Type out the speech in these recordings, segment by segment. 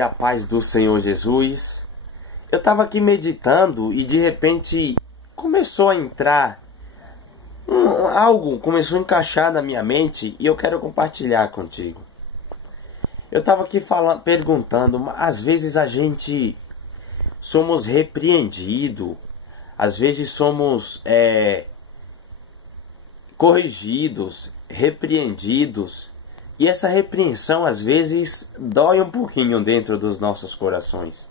A paz do Senhor Jesus. Eu estava aqui meditando e de repente começou a entrar algo, começou a encaixar na minha mente e eu quero compartilhar contigo. Eu estava aqui perguntando, às vezes a gente somos repreendidos, às vezes somos corrigidos, repreendidos. E essa repreensão às vezes dói um pouquinho dentro dos nossos corações.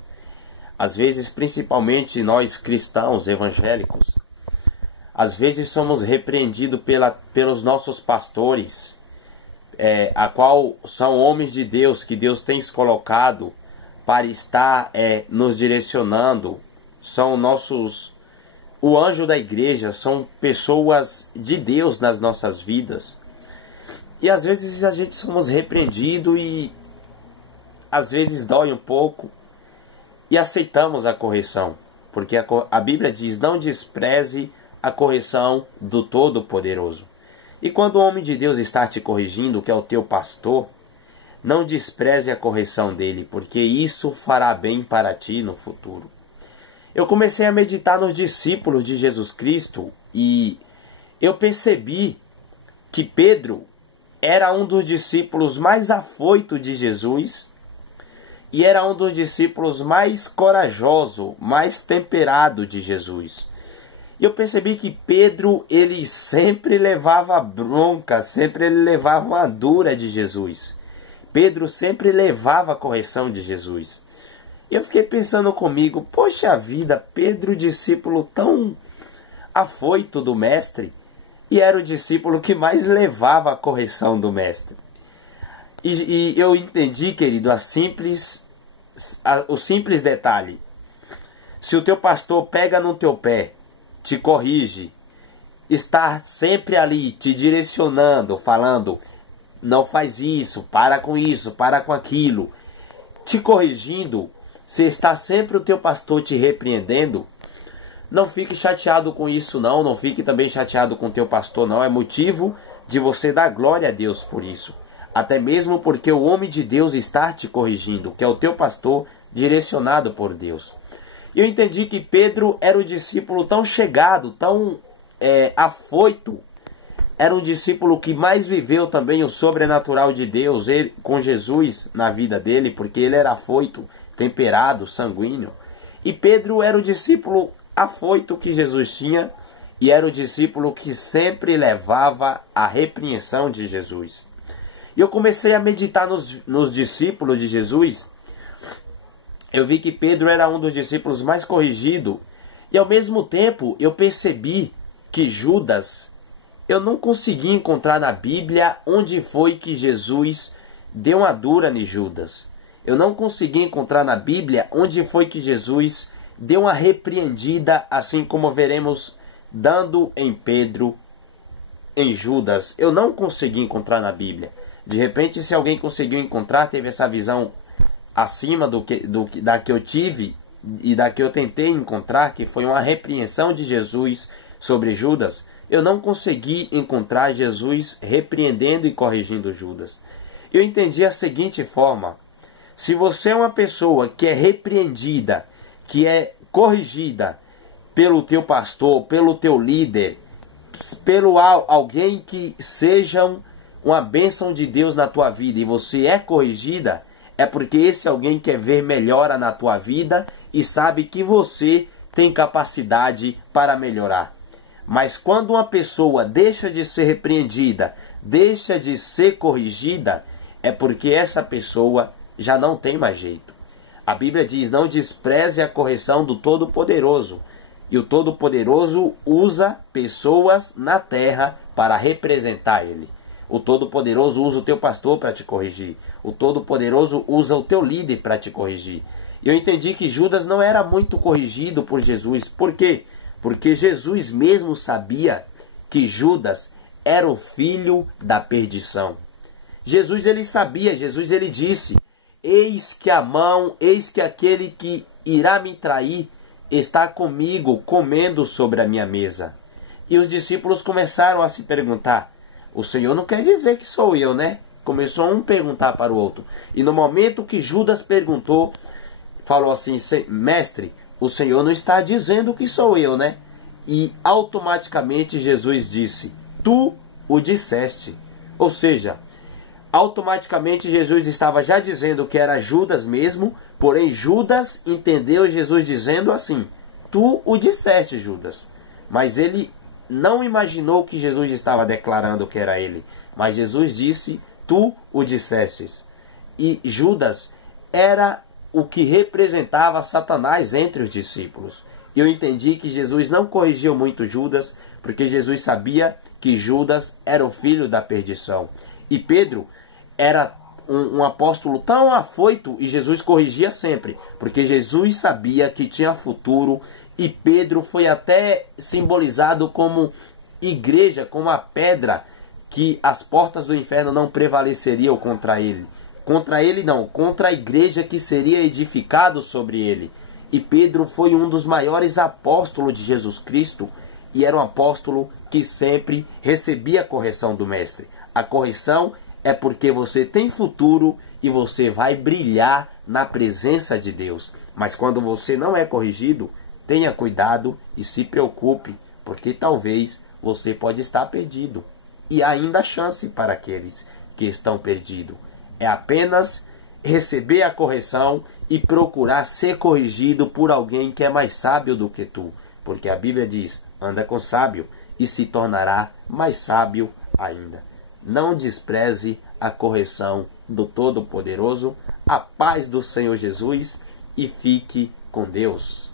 Às vezes, principalmente nós cristãos evangélicos, às vezes somos repreendidos pelos nossos pastores, a qual são homens de Deus que Deus tem colocado para estar nos direcionando. São o anjo da igreja, são pessoas de Deus nas nossas vidas. E às vezes a gente somos repreendidos e às vezes dói um pouco e aceitamos a correção. Porque a Bíblia diz, não despreze a correção do Todo-Poderoso. E quando o homem de Deus está te corrigindo, que é o teu pastor, não despreze a correção dele, porque isso fará bem para ti no futuro. Eu comecei a meditar nos discípulos de Jesus Cristo e eu percebi que Pedro era um dos discípulos mais afoitos de Jesus e era um dos discípulos mais corajosos, mais temperado de Jesus. E eu percebi que Pedro, ele sempre levava bronca, sempre ele levava uma dura de Jesus. Pedro sempre levava a correção de Jesus. E eu fiquei pensando comigo, poxa vida, Pedro, discípulo tão afoito do mestre, e era o discípulo que mais levava a correção do mestre. E eu entendi, querido, o simples detalhe. Se o teu pastor pega no teu pé, te corrige, está sempre ali te direcionando, falando, não faz isso, para com aquilo, te corrigindo, se está sempre o teu pastor te repreendendo, não fique chateado com isso não, não fique também chateado com o teu pastor não, é motivo de você dar glória a Deus por isso. Até mesmo porque o homem de Deus está te corrigindo, que é o teu pastor direcionado por Deus. Eu entendi que Pedro era um discípulo tão chegado, tão afoito, era um discípulo que mais viveu também o sobrenatural de Deus com Jesus na vida dele, porque ele era afoito, temperado, sanguíneo. E Pedro era o discípulo afoito que Jesus tinha e era o discípulo que sempre levava a repreensão de Jesus. E eu comecei a meditar nos discípulos de Jesus. Eu vi que Pedro era um dos discípulos mais corrigidos e ao mesmo tempo eu percebi que Judas, eu não consegui encontrar na Bíblia onde foi que Jesus deu uma dura em Judas. Eu não consegui encontrar na Bíblia onde foi que Jesus deu uma repreendida, assim como veremos dando em Pedro, em Judas. Eu não consegui encontrar na Bíblia. De repente, se alguém conseguiu encontrar, teve essa visão acima da que eu tive e da que eu tentei encontrar, que foi uma repreensão de Jesus sobre Judas, eu não consegui encontrar Jesus repreendendo e corrigindo Judas. Eu entendi a seguinte forma: se você é uma pessoa que é repreendida, que é corrigida pelo teu pastor, pelo teu líder, pelo alguém que sejam uma bênção de Deus na tua vida e você é corrigida, é porque esse alguém quer ver melhora na tua vida e sabe que você tem capacidade para melhorar. Mas quando uma pessoa deixa de ser repreendida, deixa de ser corrigida, é porque essa pessoa já não tem mais jeito. A Bíblia diz, não despreze a correção do Todo-Poderoso. E o Todo-Poderoso usa pessoas na terra para representar Ele. O Todo-Poderoso usa o teu pastor para te corrigir. O Todo-Poderoso usa o teu líder para te corrigir. E eu entendi que Judas não era muito corrigido por Jesus. Por quê? Porque Jesus mesmo sabia que Judas era o filho da perdição. Jesus ele sabia, Jesus ele disse, eis que aquele que irá me trair está comigo comendo sobre a minha mesa. E os discípulos começaram a se perguntar, o Senhor não quer dizer que sou eu, né? Começou um perguntar para o outro. E no momento que Judas perguntou, falou assim: mestre, o Senhor não está dizendo que sou eu, né? E automaticamente Jesus disse: tu o disseste. Ou seja, automaticamente Jesus estava já dizendo que era Judas mesmo, porém Judas entendeu Jesus dizendo assim: tu o disseste, Judas. Mas ele não imaginou que Jesus estava declarando que era ele. Mas Jesus disse: tu o dissestes. E Judas era o que representava Satanás entre os discípulos. Eu entendi que Jesus não corrigiu muito Judas, porque Jesus sabia que Judas era o filho da perdição. E Pedro era um apóstolo tão afoito, e Jesus corrigia sempre, porque Jesus sabia que tinha futuro, e Pedro foi até simbolizado como igreja, como a pedra, que as portas do inferno não prevaleceriam contra ele. Contra ele não, contra a igreja que seria edificado sobre ele. E Pedro foi um dos maiores apóstolos de Jesus Cristo, e era um apóstolo que sempre recebia a correção do mestre. A correção é porque você tem futuro e você vai brilhar na presença de Deus. Mas quando você não é corrigido, tenha cuidado e se preocupe, porque talvez você pode estar perdido. E há ainda chance para aqueles que estão perdidos. É apenas receber a correção e procurar ser corrigido por alguém que é mais sábio do que tu. Porque a Bíblia diz: anda com sábio e se tornará mais sábio ainda. Não despreze a correção do Todo-Poderoso. A paz do Senhor Jesus e fique com Deus.